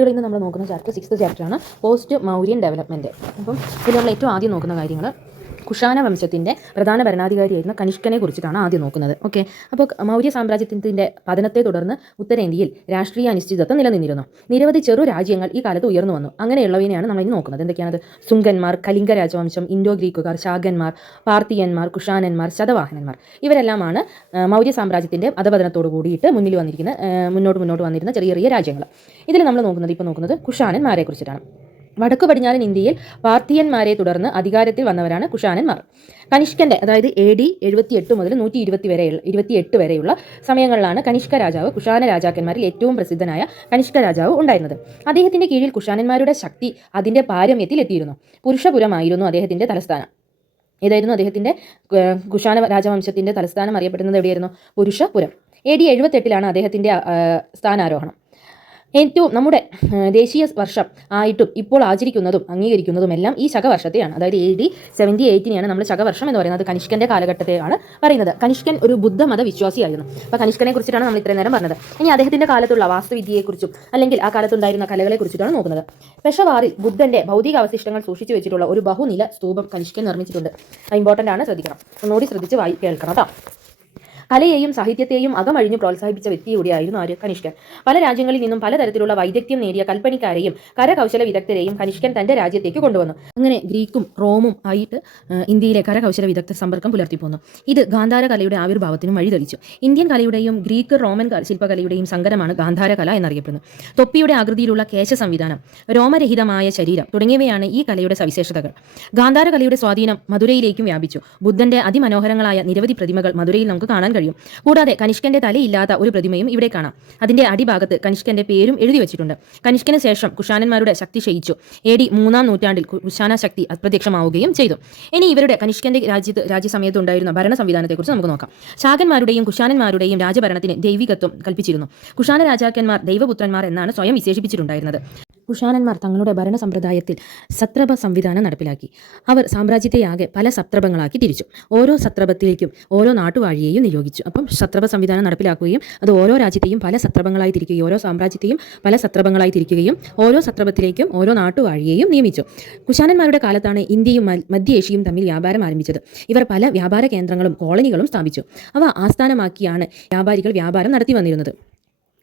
കുട്ടികളിൽ നിന്ന് നമ്മൾ നോക്കുന്ന ചാപ്റ്റർ 6th ചാപ്റ്ററാണ് പോസ്റ്റ് മൗര്യൻ ഡെവലപ്മെൻറ്റ്. അപ്പം ഇതിൽ നമ്മൾ ഏറ്റവും ആദ്യം നോക്കുന്ന കാര്യങ്ങൾ കുഷാന വംശത്തിൻ്റെ പ്രധാന ഭരണാധികാരിയായിരുന്ന കനിഷ്കനെ കുറിച്ചിട്ടാണ് ആദ്യം നോക്കുന്നത്. ഓക്കെ, അപ്പോൾ മൗര്യ സാമ്രാജ്യത്തിൻ്റെ പതനത്തെ തുടർന്ന് ഉത്തരേന്ത്യയിൽ രാഷ്ട്രീയ അനിശ്ചിതത്വം നിലനിന്നിരുന്നു. നിരവധി ചെറു രാജ്യങ്ങൾ ഈ കാലത്ത് ഉയർന്നു വന്നു. അങ്ങനെയുള്ളവനെയാണ് നമ്മൾ ഇനി നോക്കുന്നത്. എന്തൊക്കെയാണത്? സുംഗന്മാർ, കലിംഗ രാജവംശം, ഇൻഡോ ഗ്രീക്കുകാർ, ശാകന്മാർ, പാർത്തിയന്മാർ, കുഷാനന്മാർ, ശതവാഹനന്മാർ. ഇവരെല്ലാമാണ് മൗര്യ സാമ്രാജ്യത്തിൻ്റെ അധപതനത്തോട് കൂടിയിട്ട് മുന്നോട്ട് വന്നിരുന്ന ചെറിയ ചെറിയ രാജ്യങ്ങൾ. ഇതിൽ നമ്മൾ നോക്കുന്നത് കുഷാനന്മാരെ കുറിച്ചിട്ടാണ്. വടക്കു പടിഞ്ഞാറൻ ഇന്ത്യയിൽ പാർത്തിയന്മാരെ തുടർന്ന് അധികാരത്തിൽ വന്നവരാണ് കുഷാനന്മാർ. കനിഷ്കന്റെ അതായത് AD 78 മുതൽ 128 വരെയുള്ള സമയങ്ങളിലാണ് കനിഷ്ക രാജാവ് കുഷാന രാജാക്കന്മാരിൽ ഏറ്റവും പ്രസിദ്ധനായ കനിഷ്ക രാജാവ് ഉണ്ടായിരുന്നത്. അദ്ദേഹത്തിന്റെ കീഴിൽ കുഷാനന്മാരുടെ ശക്തി അതിന്റെ പാരമ്യത്തിൽ എത്തിയിരുന്നു. പുരുഷപുരമായിരുന്നു അദ്ദേഹത്തിന്റെ തലസ്ഥാനം. ഏതായിരുന്നു അദ്ദേഹത്തിന്റെ കുഷാന രാജവംശത്തിന്റെ തലസ്ഥാനം അറിയപ്പെടുന്നത്? എവിടെയായിരുന്നു? പുരുഷപുരം. AD 78 അദ്ദേഹത്തിന്റെ സ്ഥാനാരോഹണം. ഏറ്റവും നമ്മുടെ ദേശീയ വർഷം ആയിട്ടും ഇപ്പോൾ ആചരിക്കുന്നതും അംഗീകരിക്കുന്നതുമെല്ലാം ഈ ശകവർഷത്തെയാണ്. അതായത് AD 78 നമ്മൾ ശകവർഷം എന്ന് പറയുന്നത് കനിഷ്കന്റെ കാലഘട്ടത്തെയാണ് പറയുന്നത്. കനിഷ്കൻ ഒരു ബുദ്ധമത വിശ്വാസിയായിരുന്നു. അപ്പോൾ കനിഷ്കനെ കുറിച്ചിട്ടാണ് നമ്മൾ ഇത്രയും നേരം പറഞ്ഞത്. ഇനി അദ്ദേഹത്തിന്റെ കാലത്തുള്ള വാസ്തുവിദ്യയെക്കുറിച്ചും അല്ലെങ്കിൽ ആ കാലത്തുണ്ടായിരുന്ന കലകളെ കുറിച്ചിട്ടാണ് നോക്കുന്നത്. പെഷവാറിൽ ബുദ്ധന്റെ ഭൗതിക അവശിഷ്ടങ്ങൾ സൂക്ഷിച്ചു വെച്ചിട്ടുള്ള ഒരു ബഹുനില സ്തൂപം കനിഷ്കൻ നിർമ്മിച്ചിട്ടുണ്ട്. ഇമ്പോർട്ടൻ്റ് ആണ്, ശ്രദ്ധിക്കണം. ഒന്നുകൂടി ശ്രദ്ധിച്ച് കേൾക്കണം കേട്ടോ. കലയെയും സാഹിത്യത്തെയും അകമഴിഞ്ഞ് പ്രോത്സാഹിപ്പിച്ച വ്യക്തി കൂടിയായിരുന്നു ആര്? കനിഷ്കൻ. പല രാജ്യങ്ങളിൽ നിന്നും പലതരത്തിലുള്ള വൈദഗ്ധ്യം നേടിയ കൽപ്പണിക്കാരെയും കരകൗശല വിദഗ്ധരെയും കനിഷ്കൻ തന്റെ രാജ്യത്തേക്ക് കൊണ്ടുവന്നു. അങ്ങനെ ഗ്രീക്കും റോമും ആയിട്ട് ഇന്ത്യയിലെ കരകൗശല വിദഗ്ധർ സമ്പർക്കം പുലർത്തിപ്പോന്നു. ഇത് ഗാന്ധാര കലയുടെ ആവിർഭാവത്തിനും വഴിതെളിച്ചു. ഇന്ത്യൻ കലയുടെയും ഗ്രീക്ക് റോമൻ ശില്പകലയുടെയും സങ്കരമാണ് ഗാന്ധാര കല എന്നറിയപ്പെടുന്നത്. തൊപ്പിയുടെ ആകൃതിയിലുള്ള കേശ സംവിധാനം, രോമരഹിതമായ ശരീരം തുടങ്ങിയവയാണ് ഈ കലയുടെ സവിശേഷതകൾ. ഗാന്ധാര കലയുടെ സ്വാധീനം മധുരയിലേക്കും വ്യാപിച്ചു. ബുദ്ധന്റെ അതിമനോഹരങ്ങളായ നിരവധി പ്രതിമകൾ മധുരയിൽ നമുക്ക് കാണാൻ കഴിയും. കൂടാതെ കനിഷ്കന്റെ തലയില്ലാത്ത ഒരു പ്രതിമയും ഇവിടെ കാണാം. അതിന്റെ അടിഭാഗത്ത് കനിഷ്കന്റെ പേരും എഴുതി വെച്ചിട്ടുണ്ട്. കനിഷ്കന് ശേഷം കുഷാനന്മാരുടെ ശക്തി ക്ഷയിച്ചു. AD 3-ാം നൂറ്റാണ്ടിൽ കുഷാന ശക്തി അപ്രത്യക്ഷമാവുകയും ചെയ്തു. ഇനി ഇവരുടെ കനിഷ്കന്റെ രാജ്യസമയത്ത് ഉണ്ടായിരുന്ന ഭരണ സംവിധാനത്തെക്കുറിച്ച് നമുക്ക് നോക്കാം. ശാകന്മാരുടെയും കുഷാനന്മാരുടെയും രാജഭരണത്തിന് ദൈവികത്വം കൽപ്പിച്ചിരുന്നു. കുഷാന രാജാക്കന്മാർ ദൈവപുത്രന്മാർ എന്നാണ് സ്വയം വിശേഷിപ്പിച്ചിട്ടുണ്ടായിരുന്നത്. കുഷാനന്മാർ തങ്ങളുടെ ഭരണ സമ്പ്രദായത്തിൽ സത്രപ സംവിധാനം നടപ്പിലാക്കി. അവർ സാമ്രാജ്യത്തെയാകെ പല സത്രപങ്ങളാക്കി തിരിച്ചു. ഓരോ സത്രപത്തിലേക്കും ഓരോ നാട്ടുവാഴിയെയും നിയോഗിച്ചു. അപ്പം സത്രപ സംവിധാനം നടപ്പിലാക്കുകയും അത് ഓരോ രാജ്യത്തെയും പല സത്രപങ്ങളായി തിരിക്കുകയും ഓരോ സാമ്രാജ്യത്തെയും പല സത്രപങ്ങളായി തിരിക്കുകയും ഓരോ സത്രപത്തിലേക്കും ഓരോ നാട്ടുവാഴിയെയും നിയമിച്ചു. കുഷാനന്മാരുടെ കാലത്താണ് ഇന്ത്യയും മധ്യ ഏഷ്യയും തമ്മിൽ വ്യാപാരം ആരംഭിച്ചത്. ഇവർ പല വ്യാപാര കേന്ദ്രങ്ങളും കോളനികളും സ്ഥാപിച്ചു. അവ ആസ്ഥാനമാക്കിയാണ് വ്യാപാരികൾ വ്യാപാരം നടത്തി വന്നിരുന്നത്.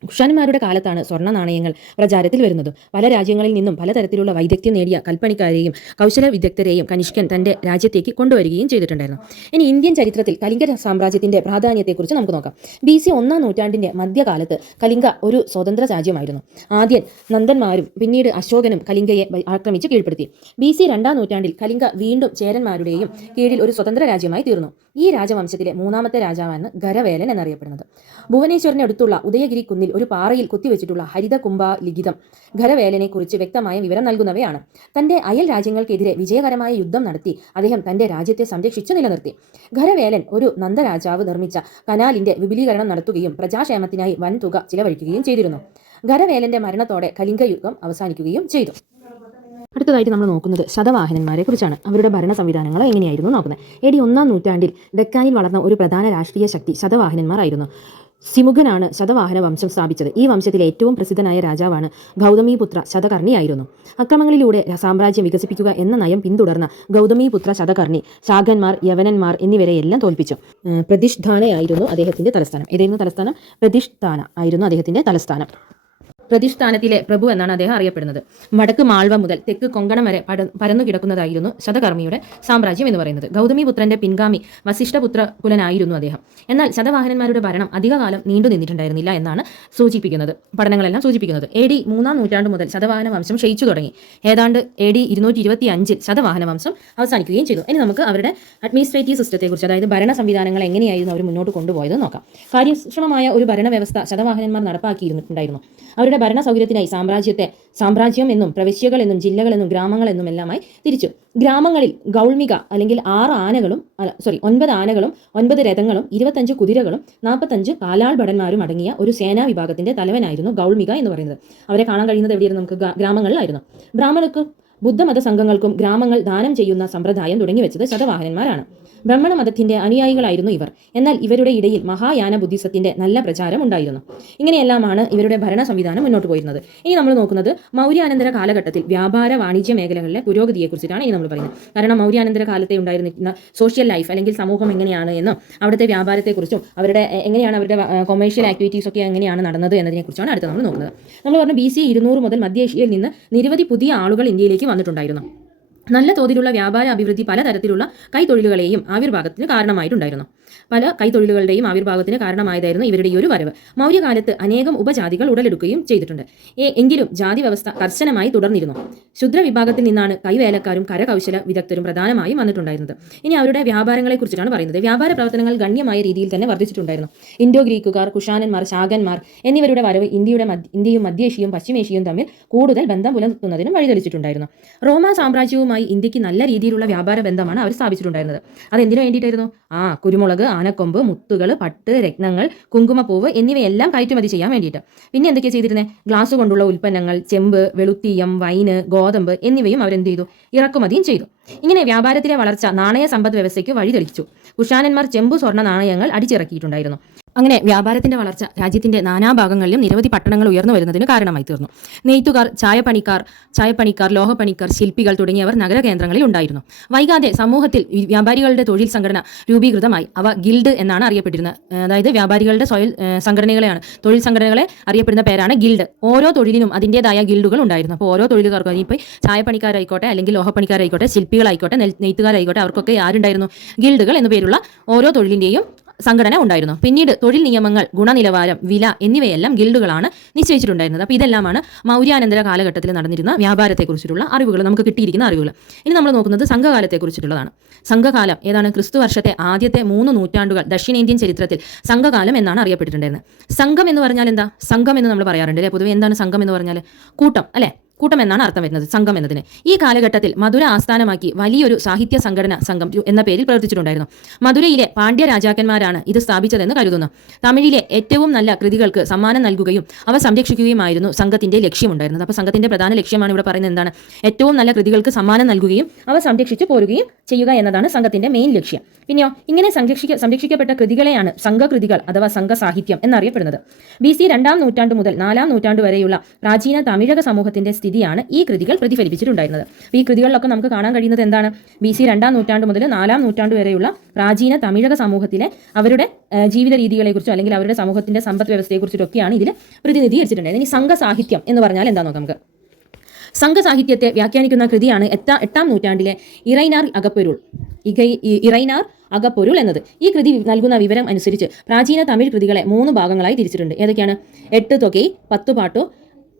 കുഷാനന്മാരുടെ കാലത്താണ് സ്വർണ്ണ നാണയങ്ങൾ പ്രചാരത്തിൽ വരുന്നത്. പല രാജ്യങ്ങളിൽ നിന്നും പലതരത്തിലുള്ള വൈദഗ്ധ്യം നേടിയ കൽപ്പണിക്കാരെയും കൗശല വിദഗ്ധരെയും കനിഷ്കൻ തന്റെ രാജ്യത്തേക്ക് കൊണ്ടുവരികയും ചെയ്തിട്ടുണ്ടായിരുന്നു. ഇനി ഇന്ത്യൻ ചരിത്രത്തിൽ കലിംഗ സാമ്രാജ്യത്തിന്റെ പ്രാധാന്യത്തെക്കുറിച്ച് നമുക്ക് നോക്കാം. BC 1-ാം നൂറ്റാണ്ടിന്റെ മധ്യകാലത്ത് കലിംഗ ഒരു സ്വതന്ത്ര രാജ്യമായിരുന്നു. ആദ്യം നന്ദന്മാരും പിന്നീട് അശോകനും കലിംഗയെ ആക്രമിച്ച് കീഴ്പ്പെടുത്തി. BC 2-ാം നൂറ്റാണ്ടിൽ കലിംഗ വീണ്ടും ചേരന്മാരുടെയും കീഴിൽ ഒരു സ്വതന്ത്ര രാജ്യമായി തീർന്നു. ഈ രാജവംശത്തിലെ മൂന്നാമത്തെ രാജാവാണ് ഖരവേലൻ എന്നറിയപ്പെടുന്നത്. ഭുവനേശ്വറിനടുത്തുള്ള ഉദയഗിരി കുന്നിൽ ഒരു പാറയിൽ കുത്തിവെച്ചിട്ടുള്ള ഹരിതകുംഭ ലിഖിതം ഖരവേലനെ കുറിച്ച് വ്യക്തമായ വിവരം നൽകുന്നവയാണ്. തന്റെ അയൽ രാജ്യങ്ങൾക്കെതിരെ വിജയകരമായ യുദ്ധം നടത്തി അദ്ദേഹം തന്റെ രാജ്യത്തെ സംരക്ഷിച്ചു നിലനിർത്തി. ഖരവേലൻ ഒരു നന്ദരാജാവ് നിർമ്മിച്ച കനാലിന്റെ വിപുലീകരണം നടത്തുകയും പ്രജാക്ഷേമത്തിനായി വൻതുക ചിലവഴിക്കുകയും ചെയ്തിരുന്നു. ഖരവേലന്റെ മരണത്തോടെ കലിംഗ യുഗം അവസാനിക്കുകയും ചെയ്തു. അടുത്തതായിട്ട് നമ്മൾ നോക്കുന്നത് ശതവാഹനന്മാരെ കുറിച്ചാണ്. അവരുടെ ഭരണ സംവിധാനങ്ങൾ എങ്ങനെയായിരുന്നു നോക്കുന്നത്. AD 1-ാം നൂറ്റാണ്ടിൽ ഡെക്കാനിൽ വളർന്ന ഒരു പ്രധാന രാഷ്ട്രീയ ശക്തി ശതവാഹനന്മാരായിരുന്നു. സിമുഖനാണ് ശതവാഹന വംശം സ്ഥാപിച്ചത്. ഈ വംശത്തിലെ ഏറ്റവും പ്രസിദ്ധനായ രാജാവാണ് ഗൗതമീപുത്ര ശതകർണിയായിരുന്നു. അക്രമങ്ങളിലൂടെ സാമ്രാജ്യം വികസിപ്പിക്കുക എന്ന നയം പിന്തുടർന്ന ഗൗതമീപുത്ര ശതകർണി ശാകന്മാർ, യവനന്മാർ എന്നിവരെയെല്ലാം തോൽപ്പിച്ചു. പ്രതിഷ്ഠാനയായിരുന്നു അദ്ദേഹത്തിന്റെ തലസ്ഥാനം. ഏതായിരുന്നു തലസ്ഥാനം? പ്രതിഷ്ഠാന ആയിരുന്നു അദ്ദേഹത്തിന്റെ തലസ്ഥാനം. പ്രതിഷ്ഠാനത്തിലെ പ്രഭു എന്നാണ് അദ്ദേഹം അറിയപ്പെടുന്നത്. വടക്ക് മാൾവ മുതൽ തെക്ക് കൊങ്കണം വരെ പരന്നു കിടക്കുന്നതായിരുന്നു ശതകർമ്മിയുടെ സാമ്രാജ്യം എന്ന് പറയുന്നത്. ഗൗതമീപുത്രന്റെ പിൻഗാമി വസിഷ്ഠപുത്ര കുലനായിരുന്നു അദ്ദേഹം. എന്നാൽ ശതവാഹനന്മാരുടെ ഭരണം അധികകാലം നീണ്ടു നിന്നിട്ടുണ്ടായിരുന്നില്ല എന്നാണ് പഠനങ്ങളെല്ലാം സൂചിപ്പിക്കുന്നത്. AD 3-ാം നൂറ്റാണ്ട് മുതൽ ശതവാഹന വംശം ക്ഷയിച്ചു തുടങ്ങി. ഏതാണ്ട് AD 225-ൽ ശതവാഹന വംശം അവസാനിക്കുകയും ചെയ്തു. ഇനി നമുക്ക് അവരുടെ അഡ്മിനിസ്ട്രേറ്റീവ് സിസ്റ്റത്തെക്കുറിച്ച്, അതായത് ഭരണ സംവിധാനങ്ങൾ എങ്ങനെയായിരുന്നു അവർ മുന്നോട്ട് കൊണ്ടുപോയത് നോക്കാം. കാര്യക്ഷമമായ ഒരു ഭരണവ്യവസ്ഥ ശതവാഹനന്മാർ നടപ്പാക്കിയിട്ടുണ്ടായിരുന്നു. അവരുടെ ഭരണ സൗകര്യത്തിനായി സാമ്രാജ്യം എന്നും പ്രവിശ്യകൾ എന്നും ജില്ലകൾ എന്നും ഗ്രാമങ്ങൾ എന്നും എല്ലാമായി തിരിച്ചു. ഗ്രാമങ്ങളിൽ ഗൗൾമിക അല്ലെങ്കിൽ 9 ആനകളും 9 രഥങ്ങളും 25 കുതിരകളും 45 കാലാൾ ഭടന്മാരും അടങ്ങിയ ഒരു സേനാ വിഭാഗത്തിന്റെ തലവനായിരുന്നു ഗൗൾമിക എന്ന് പറയുന്നത്. അവരെ കാണാൻ കഴിയുന്നത് എവിടെയായിരുന്നു? നമുക്ക് ഗ്രാമങ്ങളിലായിരുന്നു. ബ്രാഹ്മണർക്ക് ബുദ്ധമത സംഘങ്ങൾക്കും ഗ്രാമങ്ങൾ ദാനം ചെയ്യുന്ന സമ്പ്രദായം തുടങ്ങിവെച്ചത് ശതവാഹനന്മാരാണ്. ബ്രഹ്മണ മതത്തിന്റെ അനുയായികളായിരുന്നു ഇവർ. എന്നാൽ ഇവരുടെ ഇടയിൽ മഹായാന ബുദ്ധിസത്തിന്റെ നല്ല പ്രചാരം ഉണ്ടായിരുന്നു. ഇങ്ങനെയെല്ലാമാണ് ഇവരുടെ ഭരണ സംവിധാനം മുന്നോട്ട് പോയിരുന്നത്. ഇനി നമ്മൾ നോക്കുന്നത് മൗര്യാനന്തര കാലഘട്ടത്തിൽ വ്യാപാര വാണിജ്യ മേഖലകളിലെ പുരോഗതിയെക്കുറിച്ചിട്ടാണ് ഇനി നമ്മൾ പറയുന്നത്. കാരണം മൗര്യാനന്തര കാലത്തെ ഉണ്ടായിരുന്ന സോഷ്യൽ ലൈഫ് അല്ലെങ്കിൽ സമൂഹം എങ്ങനെയാണ് എന്നും അവിടുത്തെ വ്യാപാരത്തെക്കുറിച്ചും അവരുടെ എങ്ങനെയാണ് അവരുടെ കൊമേഴ്ഷ്യൽ ആക്ടിവിറ്റീസ് ഒക്കെ എങ്ങനെയാണ് നടന്നത് എന്നതിനെക്കുറിച്ചാണ് അടുത്ത് നമ്മൾ നോക്കുന്നത്. നമ്മൾ പറഞ്ഞു BC 200 മുതൽ മധ്യേഷ്യയിൽ നിന്ന് നിരവധി പുതിയ ആളുകൾ ഇന്ത്യയിലേക്ക് വന്നിട്ടുണ്ടായിരുന്നു. നല്ല തോതിലുള്ള വ്യാപാര അഭിവൃദ്ധി പലതരത്തിലുള്ള കൈത്തൊഴിലുകളെയും ആവിർഭാഗത്തിന് കാരണമായിട്ടുണ്ടായിരുന്നു. പല കൈത്തൊഴിലുകളുടെയും ആവിർഭാഗത്തിന് കാരണമായതായിരുന്നു ഇവരുടെ ഈ ഒരു വരവ്. മൗര്യകാലത്ത് അനേകം ഉപജാതികൾ ഉടലെടുക്കുകയും ചെയ്തിട്ടുണ്ട്. എങ്കിലും ജാതി വ്യവസ്ഥ കർശനമായി തുടർന്നിരുന്നു. ശുദ്ര വിഭാഗത്തിൽ നിന്നാണ് കൈവേലക്കാരും കരകൗശല വിദഗ്ധരും പ്രധാനമായും വന്നിട്ടുണ്ടായിരുന്നത്. ഇനി അവരുടെ വ്യാപാരങ്ങളെക്കുറിച്ചിട്ടാണ് പറയുന്നത്. വ്യാപാര പ്രവർത്തനങ്ങൾ ഗണ്യമായ രീതിയിൽ തന്നെ വർദ്ധിച്ചിട്ടുണ്ടായിരുന്നു. ഇൻഡോ ഗ്രീക്കുകാർ, കുഷാനന്മാർ, ശാകന്മാർ എന്നിവരുടെ വരവ് ഇന്ത്യയും മധ്യേഷ്യയും പശ്ചിമേഷ്യയും തമ്മിൽ കൂടുതൽ ബന്ധം പുലർത്തുന്നതിനും വഴിതെളിച്ചിട്ടുണ്ടായിരുന്നു. റോമാ സാമ്രാജ്യവുമായി ഇന്ത്യക്ക് നല്ല രീതിയിലുള്ള വ്യാപാര ബന്ധമാണ് അവർ സ്ഥാപിച്ചിട്ടുണ്ടായിരുന്നത്. അതെന്തിനു വേണ്ടിയിട്ടായിരുന്നു? കുരുമുളക്, ആനക്കൊമ്പ്, മുത്തുകൾ, പട്ട്, രത്നങ്ങൾ, കുങ്കുമപ്പൂവ് എന്നിവയെല്ലാം കയറ്റുമതി ചെയ്യാൻ വേണ്ടിയിട്ട്. പിന്നെ എന്തൊക്കെയാണ് ചെയ്തിരുന്നത്? ഗ്ലാസ് കൊണ്ടുള്ള ഉൽപ്പന്നങ്ങൾ, ചെമ്പ്, വെളുത്തീയം, വൈന്, ഗോതമ്പ് എന്നിവയും അവരെന്ത് ചെയ്തു? ഇറക്കുമതിയും ചെയ്തു. ഇങ്ങനെ വ്യാപാരത്തിലെ വളർച്ച നാണയ സമ്പദ് വ്യവസ്ഥയ്ക്ക് വഴിതെളിച്ചു. കുഷാനന്മാർ ചെമ്പു സ്വർണ്ണ നാണയങ്ങൾ അടിച്ചിറക്കിയിട്ടുണ്ടായിരുന്നു. അങ്ങനെ വ്യാപാരത്തിന്റെ വളർച്ച രാജ്യത്തിന്റെ നാനാഭാഗങ്ങളിലും നിരവധി പട്ടണങ്ങൾ ഉയർന്നു വരുന്നതിന് കാരണമായി തീർന്നു. നെയ്ത്തുകാർ, ചായപ്പണിക്കാർ, ലോഹപ്പണിക്കാർ, ശില്പികൾ തുടങ്ങിയവർ നഗര കേന്ദ്രങ്ങളിൽ ഉണ്ടായിരുന്നു. വൈകാതെ സമൂഹത്തിൽ വ്യാപാരികളുടെ തൊഴിൽ സംഘടന രൂപീകൃതമായി. അവ ഗിൽഡ് എന്നാണ് അറിയപ്പെട്ടിരുന്നത്. അതായത് വ്യാപാരികളുടെ സംഘടനകളെയാണ്, തൊഴിൽ സംഘടനകളെ അറിയപ്പെടുന്ന പേരാണ് ഗിൽഡ്. ഓരോ തൊഴിലിനും അതിൻ്റെതായ ഗിൽഡുകൾ ഉണ്ടായിരുന്നു. അപ്പോൾ ഓരോ തൊഴിലുകാർക്കും ഇപ്പോൾ ചായപ്പണിക്കാരായിക്കോട്ടെ, അല്ലെങ്കിൽ ലോഹപ്പണിക്കാരായിക്കോട്ടെ, ശില്പികളായിക്കോട്ടെ, നെയ്ത്തുകാരായിക്കോട്ടെ, അവർക്കൊക്കെ ആരുണ്ടായിരുന്നു? ഗിൽഡുകൾ എന്നു പേരുള്ള ഓരോ തൊഴിലിൻ്റെയും സംഘടന ഉണ്ടായിരുന്നു. പിന്നീട് തൊഴിൽ നിയമങ്ങൾ, ഗുണനിലവാരം, വില എന്നിവയെല്ലാം ഗിൽഡുകളാണ് നിശ്ചയിച്ചിട്ടുണ്ടായിരുന്നത്. അപ്പോൾ ഇതെല്ലാമാണ് മൗര്യാനന്തര കാലഘട്ടത്തിൽ നടന്നിരുന്ന വ്യാപാരത്തെക്കുറിച്ചിട്ടുള്ള അറിവുകൾ, നമുക്ക് കിട്ടിയിരിക്കുന്ന അറിവുകൾ. ഇനി നമ്മൾ നോക്കുന്നത് സംഘകാലത്തെക്കുറിച്ചിട്ടുള്ളതാണ്. സംഘകാലം ഏതാണ്? ക്രിസ്തു വർഷത്തെ ആദ്യത്തെ 3 നൂറ്റാണ്ടുകൾ ദക്ഷിണേന്ത്യൻ ചരിത്രത്തിൽ സംഘകാലം എന്നാണ് അറിയപ്പെട്ടിട്ടുണ്ടായിരുന്നത്. സംഘം എന്ന് പറഞ്ഞാൽ എന്താ? സംഘം എന്ന് നമ്മൾ പറയാറുണ്ട് അല്ലേ? പൊതുവെ എന്താണ് സംഘം എന്ന് പറഞ്ഞാൽ? കൂട്ടം അല്ലേ? കൂട്ടം എന്നാണ് അർത്ഥം വരുന്നത് സംഘം എന്നതിന്. ഈ കാലഘട്ടത്തിൽ മധുര ആസ്ഥാനമാക്കി വലിയൊരു സാഹിത്യ സംഘടന സംഘം എന്ന പേരിൽ പ്രവർത്തിച്ചിട്ടുണ്ടായിരുന്നു. മധുരയിലെ പാണ്ഡ്യ രാജാക്കന്മാരാണ് ഇത് സ്ഥാപിച്ചതെന്ന് കരുതുന്നു. തമിഴിലെ ഏറ്റവും നല്ല കൃതികൾക്ക് സമ്മാനം നൽകുകയും അവ സംരക്ഷിക്കുകയുമായിരുന്നു സംഘത്തിന്റെ ലക്ഷ്യമുണ്ടായിരുന്നത്. അപ്പോൾ സംഘത്തിന്റെ പ്രധാന ലക്ഷ്യമാണ് ഇവിടെ പറയുന്നത് എന്താണ്? ഏറ്റവും നല്ല കൃതികൾക്ക് സമ്മാനം നൽകുകയും അവ സംരക്ഷിച്ചു പോരുകയും ചെയ്യുക എന്നതാണ് സംഘത്തിന്റെ മെയിൻ ലക്ഷ്യം. പിന്നെയോ ഇങ്ങനെ സംരക്ഷിക്കപ്പെട്ട കൃതികളെയാണ് സംഘകൃതികൾ അഥവാ സംഘസാഹിത്യം എന്നറിയപ്പെടുന്നത്. BC 2-ാം നൂറ്റാണ്ട് മുതൽ 4-ാം നൂറ്റാണ്ട് വരെയുള്ള പ്രാചീന തമിഴക സമൂഹത്തിന്റെ സ്ഥിതിയാണ് ഈ കൃതികൾ പ്രതിഫലിപ്പിച്ചിട്ടുണ്ടായിരുന്നത്. ഈ കൃതികളിലൊക്കെ നമുക്ക് കാണാൻ കഴിയുന്നത് എന്താണ്? BC 2-ാം നൂറ്റാണ്ട് മുതൽ 4-ാം നൂറ്റാണ്ട് വരെയുള്ള പ്രാചീന തമിഴക സമൂഹത്തിലെ അവരുടെ ജീവിത രീതികളെക്കുറിച്ചോ അല്ലെങ്കിൽ അവരുടെ സമൂഹത്തിന്റെ സമ്പദ് വ്യവസ്ഥയെക്കുറിച്ചൊക്കെയാണ് ഇതിൽ പ്രതിനിധീകരിച്ചിട്ടുണ്ടായിരുന്നത്. ഇനി സംഘസാഹിത്യം എന്ന് പറഞ്ഞാൽ എന്താ നോക്കാം നമുക്ക്. സംഘസാഹിത്യത്തെ വ്യാഖ്യാനിക്കുന്ന കൃതിയാണ് 8-ാം നൂറ്റാണ്ടിലെ ഇറൈനാർ അകപ്പൊരുൾ എന്നത്. ഈ കൃതി നൽകുന്ന വിവരം അനുസരിച്ച് പ്രാചീന തമിഴ് കൃതികളെ 3 ഭാഗങ്ങളായി തിരിച്ചിട്ടുണ്ട്. ഏതൊക്കെയാണ്? 8 തൊകൈ, 10 പാട്ടു,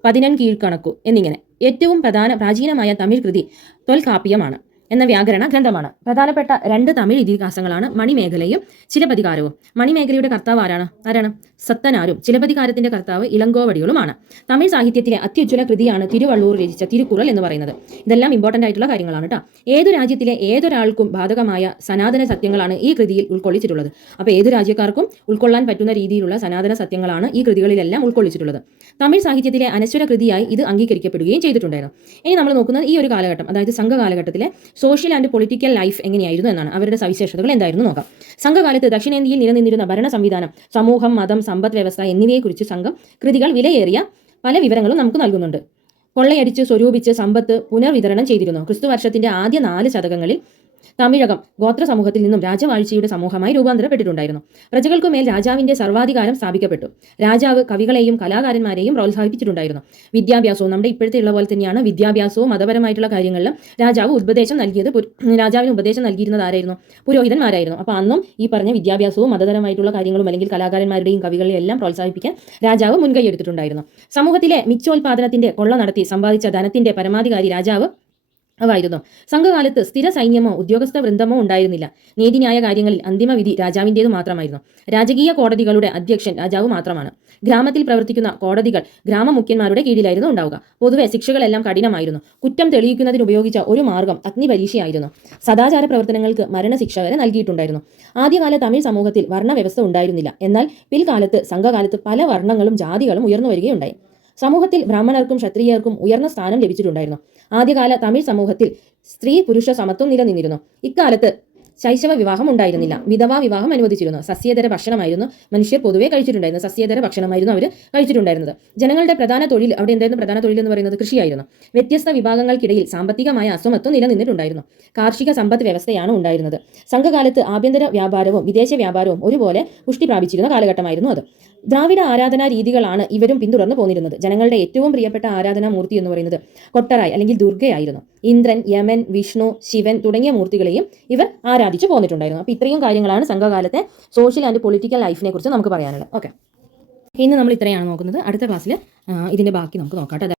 11 കീഴ്ക്കണക്കു എന്നിങ്ങനെ. ഏറ്റവും പ്രാചീനമായ തമിഴ് കൃതി തൊൽകാപ്പിയമാണ് എന്ന വ്യാകരണ ഗ്രന്ഥമാണ്. പ്രധാനപ്പെട്ട 2 തമിഴ് ഇതിഹാസങ്ങളാണ് മണിമേഖലയും ചിലപ്പതികാരവും. മണിമേഖലയുടെ കർത്താവ് ആരാണ്? സത്തനാരും ചിലപ്പതികാരത്തിന്റെ കർത്താവ് ഇളങ്കോവടികളുമാണ്. തമിഴ് സാഹിത്യത്തിലെ അത്യുജ്വല കൃതിയാണ് തിരുവള്ളൂർ രചിച്ച തിരുക്കുറൽ എന്ന് പറയുന്നത്. ഇതെല്ലാം ഇമ്പോർട്ടൻ്റ് ആയിട്ടുള്ള കാര്യങ്ങളാണ് കേട്ടോ. ഏതു രാജ്യത്തിലെ ഏതൊരാൾക്കും ബാധകമായ സനാതന സത്യങ്ങളാണ് ഈ കൃതിയിൽ ഉൾക്കൊള്ളിച്ചിട്ടുള്ളത്. അപ്പോൾ ഏത് രാജ്യക്കാർക്കും ഉൾക്കൊള്ളാൻ പറ്റുന്ന രീതിയിലുള്ള സനാതന സത്യങ്ങളാണ് ഈ കൃതികളിലെല്ലാം ഉൾക്കൊള്ളിച്ചിട്ടുള്ളത്. തമിഴ് സാഹിത്യത്തിലെ അനശ്വര കൃതിയായി ഇത് അംഗീകരിക്കപ്പെടുകയും ചെയ്തിട്ടുണ്ടായിരുന്നു. ഇനി നമ്മൾ നോക്കുന്നത് ഈ ഒരു കാലഘട്ടം, അതായത് സംഘകാലഘട്ടത്തിലെ സോഷ്യൽ ആൻഡ് പൊളിറ്റിക്കൽ ലൈഫ് എങ്ങനെയായിരുന്നു എന്നാണ്. അവരുടെ സവിശേഷതകൾ എന്തായിരുന്നു നോക്കാം. സംഘകാലത്ത് ദക്ഷിണേന്ത്യയിൽ നിലനിന്നിരുന്ന ഭരണ സംവിധാനം, സമൂഹം, മതം, സമ്പദ് വ്യവസ്ഥ എന്നിവയെക്കുറിച്ച് സംഘം കൃതികൾ വിലയേറിയ പല വിവരങ്ങളും നമുക്ക് നൽകുന്നുണ്ട്. കൊള്ളയടിച്ച് സ്വരൂപിച്ച് സമ്പത്ത് പുനർവിതരണം ചെയ്തിരുന്നു. ക്രിസ്തുവർഷത്തിന്റെ ആദ്യ 4 ശതകങ്ങളിൽ തമിഴകം ഗോത്ര സമൂഹത്തിൽ നിന്നും രാജവാഴ്ചയുടെ സമൂഹമായി രൂപാന്തരപ്പെട്ടിട്ടുണ്ടായിരുന്നു. പ്രജകൾക്കുമേൽ രാജാവിന്റെ സർവാധികാരം സ്ഥാപിക്കപ്പെട്ടു. രാജാവ് കവികളെയും കലാകാരന്മാരെയും പ്രോത്സാഹിപ്പിച്ചിട്ടുണ്ടായിരുന്നു. വിദ്യാഭ്യാസവും നമ്മുടെ ഇപ്പോഴത്തെ ഉള്ള പോലെ തന്നെയാണ്. വിദ്യാഭ്യാസവും മതപരമായിട്ടുള്ള കാര്യങ്ങളിലും രാജാവിന് ഉപദേശം നൽകിയിരുന്നത് ആരായിരുന്നു? പുരോഹിതന്മാരായിരുന്നു. അപ്പോൾ അന്നും ഈ പറഞ്ഞ വിദ്യാഭ്യാസവും മതപരമായിട്ടുള്ള കാര്യങ്ങളും അല്ലെങ്കിൽ കലാകാരന്മാരുടെയും കവികളെയും എല്ലാം പ്രോത്സാഹിപ്പിക്കാൻ രാജാവ് മുൻകൈ എടുത്തിട്ടുണ്ടായിരുന്നു. സമൂഹത്തിലെ മിച്ചോൽപാദനത്തിന്റെ കൊള്ള നടത്തി സമ്പാദിച്ച ധനത്തിന്റെ പരമാധികാരി രാജാവ് ആയിരുന്നു. സംഘകാലത്ത് സ്ഥിര സൈന്യമോ ഉദ്യോഗസ്ഥ വൃന്ദമോ ഉണ്ടായിരുന്നില്ല. നീതിന്യായ കാര്യങ്ങളിൽ അന്തിമ വിധി രാജാവിൻ്റേത് മാത്രമായിരുന്നു. രാജകീയ കോടതികളുടെ അധ്യക്ഷൻ രാജാവ് മാത്രമാണ്. ഗ്രാമത്തിൽ പ്രവർത്തിക്കുന്ന കോടതികൾ ഗ്രാമമുഖ്യന്മാരുടെ കീഴിലായിരുന്നു ഉണ്ടാവുക. പൊതുവെ ശിക്ഷകളെല്ലാം കഠിനമായിരുന്നു. കുറ്റം തെളിയിക്കുന്നതിന് ഉപയോഗിച്ച ഒരു മാർഗം അഗ്നിപരീക്ഷയായിരുന്നു. സദാചാര പ്രവർത്തനങ്ങൾക്ക് മരണശിക്ഷ വരെ നൽകിയിട്ടുണ്ടായിരുന്നു. ആദ്യകാല തമിഴ് സമൂഹത്തിൽ വർണ്ണവ്യവസ്ഥ ഉണ്ടായിരുന്നില്ല. എന്നാൽ പിൽക്കാലത്ത് സംഘകാലത്ത് പല വർണ്ണങ്ങളും ജാതികളും ഉയർന്നു വരികയുണ്ടായി. സമൂഹത്തിൽ ബ്രാഹ്മണർക്കും ക്ഷത്രിയർക്കും ഉയർന്ന സ്ഥാനം ലഭിച്ചിട്ടുണ്ടായിരുന്നു. ആദ്യകാല തമിഴ് സമൂഹത്തിൽ സ്ത്രീ പുരുഷ സമത്വം നിലനിന്നിരുന്നു. ഇക്കാലത്ത് ശൈശവ വിവാഹം ഉണ്ടായിരുന്നില്ല. വിധവാ വിവാഹം അനുവദിച്ചിരുന്നു. സസ്യേതര ഭക്ഷണമായിരുന്നു മനുഷ്യർ പൊതുവെ കഴിച്ചിട്ടുണ്ടായിരുന്നത്. സസ്യേതര ഭക്ഷണമായിരുന്നു അവർ കഴിച്ചിട്ടുണ്ടായിരുന്നത്. ജനങ്ങളുടെ പ്രധാന തൊഴിൽ അവിടെ എന്തായിരുന്നു? പ്രധാന തൊഴിൽ എന്ന് പറയുന്നത് കൃഷിയായിരുന്നു. വ്യത്യസ്ത വിഭാഗങ്ങൾക്കിടയിൽ സാമ്പത്തികമായ അസമത്വം നിലനിന്നിട്ടുണ്ടായിരുന്നു. കാർഷിക സമ്പദ് വ്യവസ്ഥയാണ് ഉണ്ടായിരുന്നത്. സംഘകാലത്ത് ആഭ്യന്തര വ്യാപാരവും വിദേശ വ്യാപാരവും ഒരുപോലെ പുഷ്ടി പ്രാപിച്ചിരുന്ന കാലഘട്ടമായിരുന്നു അത്. ദ്രാവിഡ ആരാധനാ രീതികളാണ് ഇവരും പിന്തുടർന്ന് പോന്നിരുന്നത്. ജനങ്ങളുടെ ഏറ്റവും പ്രിയപ്പെട്ട ആരാധനാമൂർത്തി എന്ന് പറയുന്നത് കൊട്ടറായി അല്ലെങ്കിൽ ദുർഗയായിരുന്നു. ഇന്ദ്രൻ, യമൻ, വിഷ്ണു, ശിവൻ തുടങ്ങിയ മൂർത്തികളെയും ഇവർ ആരാധിച്ചു പോന്നിട്ടുണ്ടായിരുന്നു. അപ്പോൾ ഇത്രയും കാര്യങ്ങളാണ് സംഘകാലത്തെ സോഷ്യൽ ആൻഡ് പൊളിറ്റിക്കൽ ലൈഫിനെ കുറിച്ച് നമുക്ക് പറയാനുള്ളത്. ഓക്കെ, ഇന്ന് നമ്മൾ ഇത്രയാണ് നോക്കുന്നത്. അടുത്ത ക്ലാസ്സിൽ ഇതിൻ്റെ ബാക്കി നമുക്ക് നോക്കാം.